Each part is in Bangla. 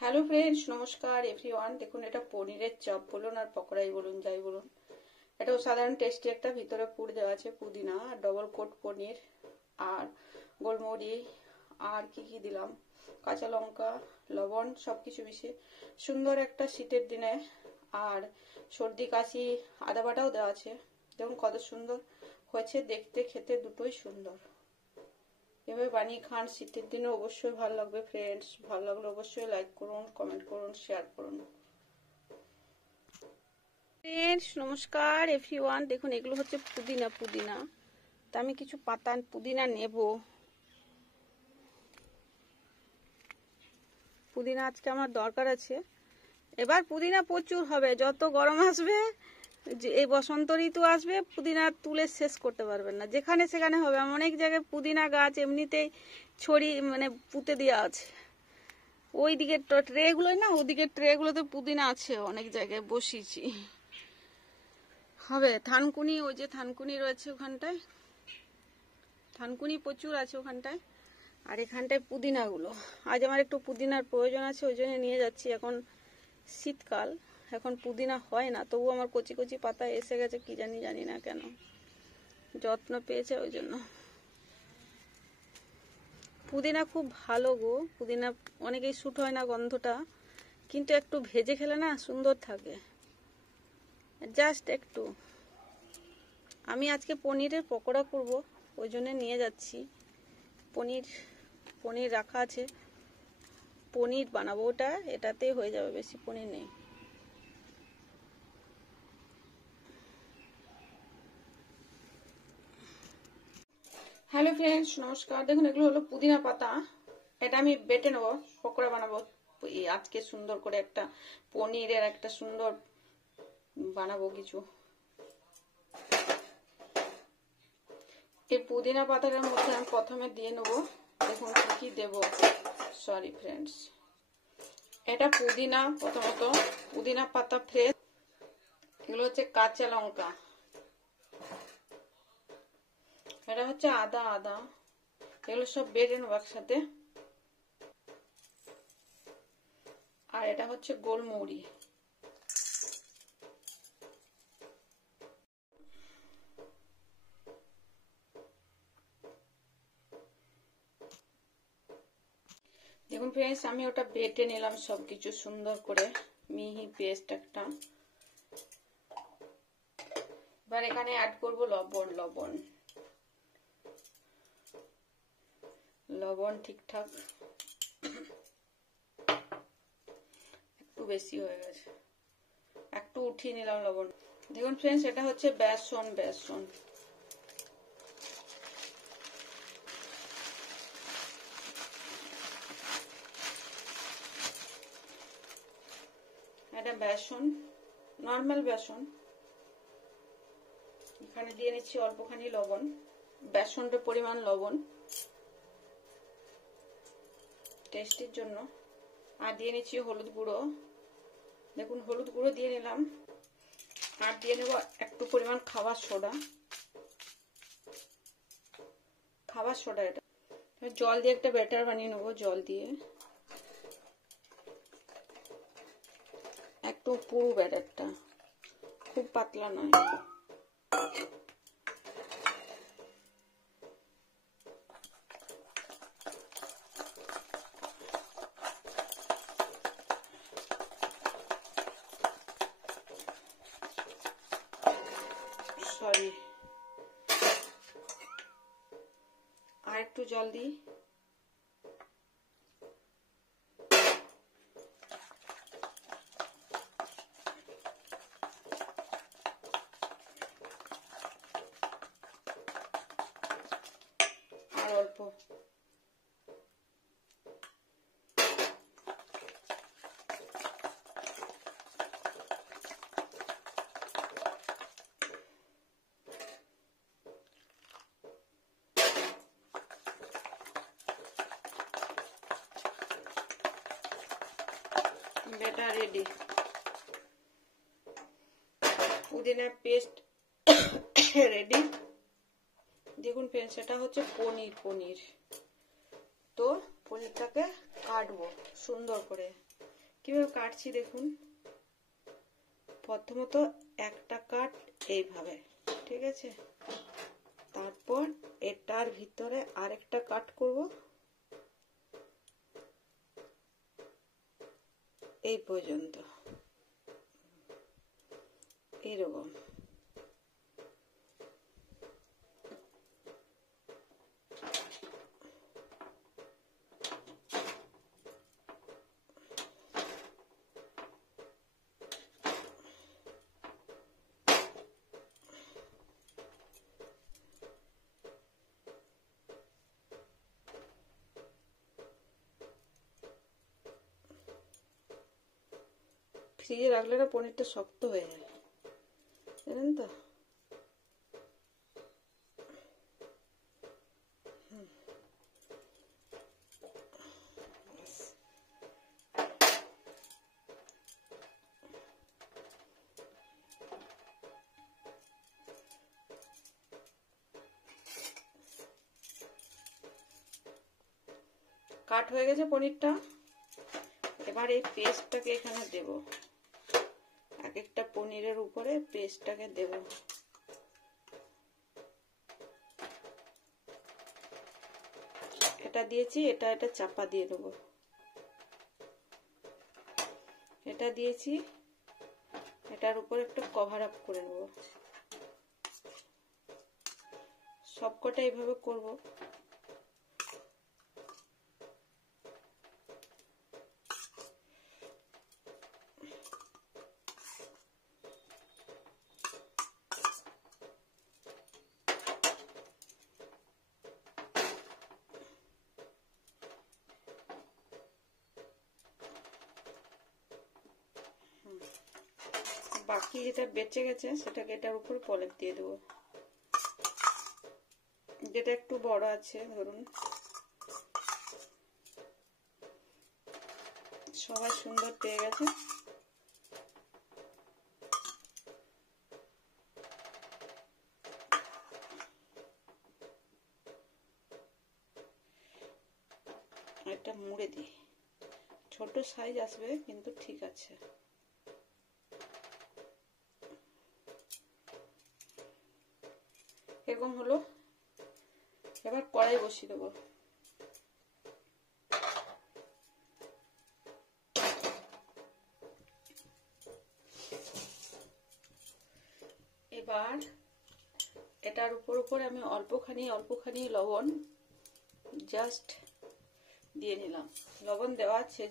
হ্যালো ফ্রেন্ডস, নমস্কার এভরিওয়ান। দেখুন, এটা পনিরের চপ বলুন আর পকোড়াই বলুন, যাই বলুন, এটাও সাধারণ টেস্টি একটা। ভিতরে পুর দেওয়া আছে, পুদিনা, ডবল কোট পনির আর গোলমরি আর কি দিলাম, কাঁচা লঙ্কা, লবণ, সবকিছু মিশিয়ে সুন্দর একটা শীতের দিনে। আর সর্দি কাশি আদা বাটাও দেওয়া আছে। দেখুন কত সুন্দর হয়েছে দেখতে, খেতে দুটোই সুন্দর। এভাবে বানিয়ে খান, শীতের দিনে অবশ্যই ভালো লাগবে ফ্রেন্ডস। ভালো লাগলে অবশ্যই লাইক করুন, কমেন্ট করুন, শেয়ার করুন। ফ্রেন্ডস নমস্কার এভরিওয়ান। দেখুন এগুলো হচ্ছে পুদিনা। তা আমি কিছু পাতা পুদিনা নেব। পুদিনা আজকে আমার দরকার আছে। এবার পুদিনা প্রচুর হবে, যত গরম আসবে, যে এই বসন্ত ঋতু আসবে, পুদিনা তুলে শেষ করতে পারবেন না। যেখানে সেখানে হবে। অনেক জায়গায় পুদিনা গাছ এমনিতেই মানে পুঁতে দেওয়া আছে। ওই দিকের ট্রেগুলোয় না, ওদিকের ট্রেগুলোতে পুদিনা আছে, অনেক জায়গায় বসিয়েছি। হবে থানকুনি, ওই যে থানকুনি রয়েছে ওখানটায়, থানকুনি প্রচুর আছে ওখানটায়। আর এখানটায় পুদিনাগুলো, আজ আমার একটু পুদিনার প্রয়োজন আছে, ওই জন্য নিয়ে যাচ্ছি। এখন শীতকাল, এখন পুদিনা হয় না, তবু আমার কচি কচি পাতা এসে গেছে, কি জানি না কেন, যত্ন পেয়েছে ওই জন্য। পুদিনা খুব ভালো গো, পুদিনা অনেকেই শ্যুট হয় না গন্ধটা, কিন্তু একটু ভেজে খেলে না সুন্দর থাকে, জাস্ট একটু। আমি আজকে পনিরের পকোড়া করব, ওই জন্য নিয়ে যাচ্ছি। পনির রাখা আছে, পনির বানাবো, ওটা এটাতেই হয়ে যাবে, বেশি পনির নেই। হ্যালো ফ্রেন্ডস নমস্কার। দেখুন এগুলো হলো পুদিনা পাতা, এটা আমি বেটে নেবো, পকোড়া বানাবো আজকে। সুন্দর করে একটা পনিরের একটা সুন্দর বানাবো কিছু। এই পুদিনা পাতাটার মধ্যে আমি প্রথমে দিয়ে নেবো, দেখুন কি দেব। সরি ফ্রেন্ডস, এটা পুদিনা, প্রথমত পুদিনা পাতা ফ্রেশ। এগুলো হচ্ছে কাঁচা লঙ্কা, এটা হচ্ছে আদা, এগুলো সব বেটে নেবো একসাথে। আর এটা হচ্ছে গোলমরি। দেখুন ফ্রেন্ডস, আমি ওটা বেটে নিলাম সবকিছু সুন্দর করে, মিহি পেস্ট একটা। এবার এখানে অ্যাড করব লবণ ঠিকঠাক, একটু বেশি হয়ে গেছে, একটু উঠিয়ে নিলাম লবণ। দেখুন ফ্রেন্ডস, এটা হচ্ছে বেসন। এটা বেসন, নর্মাল বেসন। এখানে দিয়ে নিচ্ছি অল্পখানি লবণ, বেসনটার পরিমাণ লবণ টেস্টের জন্য। আর দিয়ে নিচ্ছি হলুদ গুঁড়ো, দেখুন হলুদ গুঁড়ো দিয়ে নিলাম। আর দিয়ে নেব একটু পরিমাণ খাবার সোডা, এটা জল দিয়ে একটা ব্যাটার বানিয়ে নেবো, জল দিয়ে একটু পুরু ব্যাটারটা, খুব পাতলা নয়। সরি, আর একটু জল দিই। আর অল্প, ব্যাটার রেডি। পুদিনা পেস্ট রেডি। দেখুন ফ্রেন্ডস, এটা হচ্ছে পনির। তো পনিরটাকে কাটবো সুন্দর করে, কিভাবে কাটছি দেখুন। প্রথমত একটা কাট এইভাবে, ঠিক আছে, তারপর এটার ভিতরে আরেকটা কাট করব এই পর্যন্ত, এইরকম। ফ্রিজে রাখলে না পনিরটা শক্ত হয়ে যায়, জানেন তো। কাট হয়ে গেছে পনিরটা। এবার এই পেস্টটাকে এখানে দেব, এক একটা পনিরের উপরে পেস্টটাকে দেব। এটা দিয়েছি, এটা চাপা দিয়ে দেবো। এটা দিয়েছি, এটার উপর একটু কভার আপ করে নেব। সবকটা এইভাবে করব। বাকি যেটা বেঁচে গেছে সেটাকে এটার উপর পলেট দিয়ে দেবো। যেটা একটু বড় আছে, ধরুন সবাই সুন্দর পেয়ে গেছে। এটা মুড়ে দিই, ছোট সাইজ আসবে কিন্তু ঠিক আছে। এরকম হলো। এবার কড়াই বসিয়ে দেবো। এবার এটার উপর আমি অল্পখানি লবণ জাস্ট দিয়ে নিলাম। লবণ দেওয়া আছে,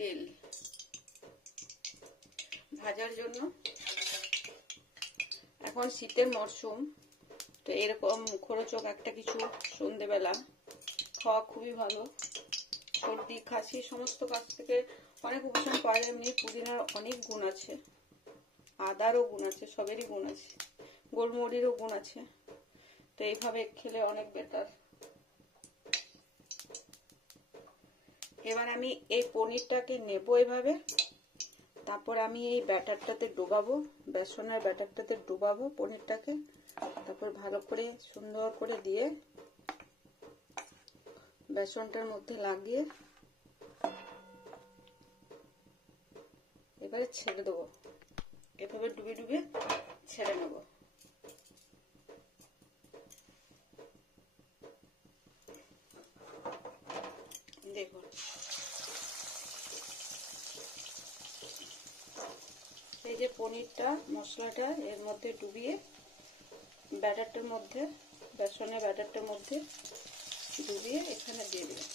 তেল ভাজার জন্য। এখন শীতের মরশুম, তো এরকম মুখরোচক একটা কিছু সন্ধেবেলা খাওয়া খুবই ভালো। সর্দি কাশি সমস্ত কাছ থেকে অনেক উপশম পাওয়া যায়। এমনি পুদিনার অনেক গুণ আছে, আদারও গুণ আছে, সবেরই গুণ আছে, গোলমরিচেরও গুণ আছে। তো এইভাবে খেলে অনেক বেটার। এবার আমি এই পনিরটাকে নেব এভাবে, তারপর আমি এই ব্যাটারটাতে ডোবাবো, বেসনের ব্যাটারটাতে ডোবাবো পনিরটাকে। তারপর ভালো করে সুন্দর করে দিয়ে বেসনটার মধ্যে লাগিয়ে এবারে ছেড়ে দেবো। এভাবে ডুবিয়ে ছেড়ে নেব। দেখুন এই যে পনিরটা মশলাটা এর মধ্যে ডুবিয়ে ব্যাটারটার মধ্যে, বেসনের ব্যাটারটার মধ্যে ডুবিয়ে এখানে দিয়ে দিলাম।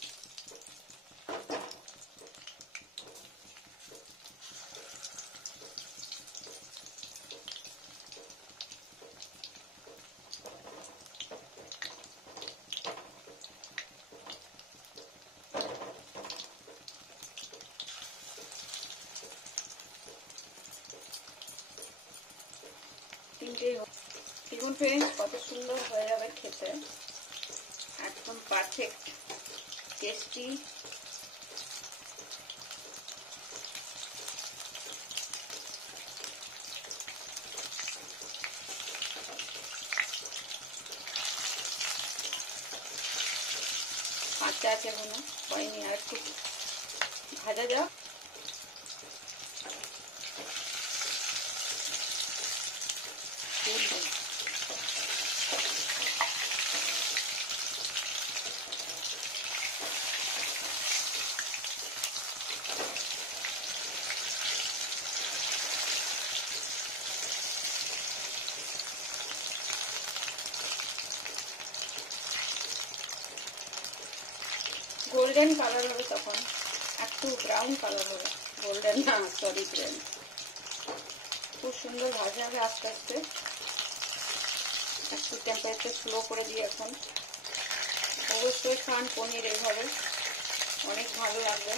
দেখুন ফ্রেন্ডস, কত সুন্দর হয়ে যাবে খেতে, একদম পারফেক্ট টেস্টি। আছে এখনো হয়নি, আর একটু ভাজা যাক। গোল্ডেন কালার হবে তখন, একটু ব্রাউন কালার হবে, গোল্ডেন না সরি ব্রাউন। খুব সুন্দর ভাজা হবে আস্তে আস্তে। একটু টেম্পারেচার স্লো করে দিই এখন। অবশ্যই খান পনির এইভাবে, অনেক ভালো লাগবে।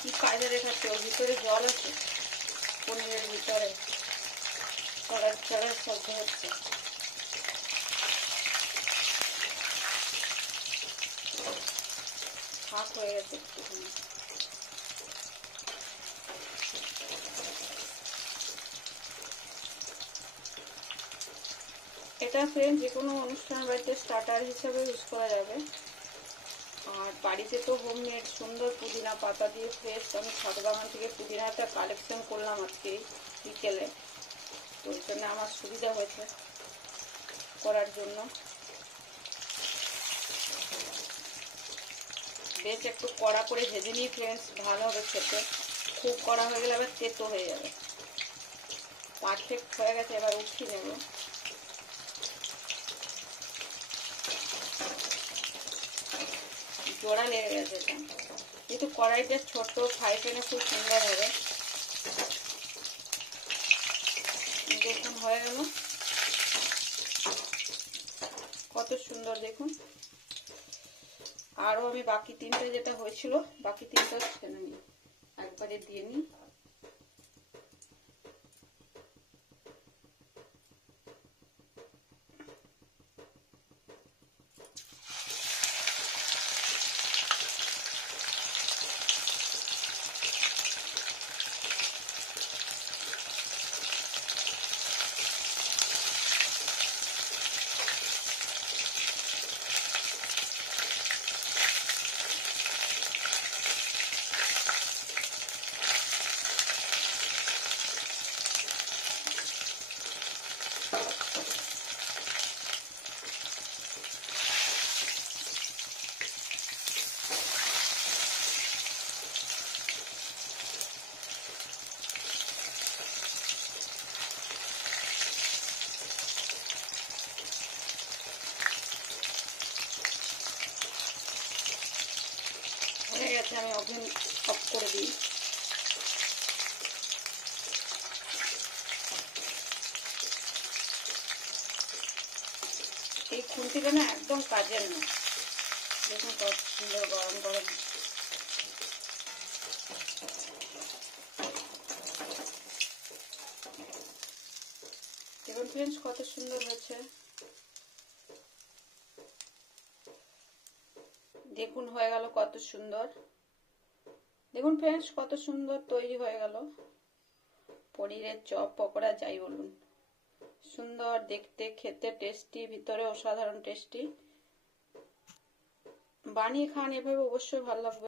কি কাজে দেখাচ্ছে, ওর ভিতরে জল আছে পনিরের ভিতরে, চড়ার চড়ার শব্দ হচ্ছে। হাত হয়ে গেছে একটুখানি। এটা ফ্রেন্ড যে কোনো অনুষ্ঠান বাড়িতে স্টার্টার হিসেবে ইউজ করা যাবে। আর বাড়িতে তো হোমমেড সুন্দর পুদিনা পাতা দিয়ে ফ্রেশ, আমি ছাদ বাগান থেকে পুদিনাটা কালেকশন করলাম আজকে বিকেলে, তো ওই জন্য আমার সুবিধা হয়েছে করার জন্য। বেশ একটু কড়া করে ভেজে নিই ফ্রেন্ডস, ভালো হবে খেতে। খুব কড়া হয়ে গেলে আবার তেতো হয়ে যাবে। পারফেক্ট হয়ে গেছে, এবার উঠিয়ে নেব। জোড়া লেগে গেছে এটা, কিন্তু কড়াইটা ছোট, ফ্রাই প্যানে খুব সুন্দর হবে। দেখুন হয়ে গেল, কত সুন্দর দেখুন। আরো আমি বাকি তিনটে যেটা হয়েছিল, বাকি তিনটা ছেড়ে নিই, একবারে দিয়ে নিই। হয়ে গেছে, আমি ওভেন অফ করে দিই। এই খুন্তিটা না একদম কাজের না, দেখুন কত সুন্দর গরম গরম। দেখুন ফ্রেন্ডস কত সুন্দর হয়েছে, দেখুন হয়ে গেল কত সুন্দর। দেখুন ফ্রেন্ডস কত সুন্দর তৈরি হয়ে গেল পনিরের চপ পকোড়া, যাই বলুন। সুন্দর দেখতে, খেতে টেস্টি, ভিতরে অসাধারণ টেস্টি। বানিয়ে খান এভাবে, অবশ্যই ভালো লাগবে।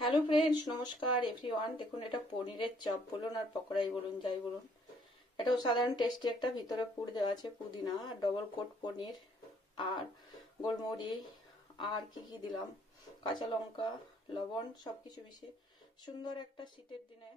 হ্যালো ফ্রেন্ডস, নমস্কার এভরিওয়ান। দেখুন এটা পনিরের চপ বলুন আর পকোড়াই বলুন, যাই বলুন, এটা অসাধারণ টেস্টি একটা। ভিতরে পুর দেওয়া আছে পুদিনা, ডবল কোট পনির, আর গোলমরিচ, আর কি কি দিলাম, কাঁচা লঙ্কা, লবণ, সবকিছু মিশিয়ে সুন্দর একটা শীতের দিনে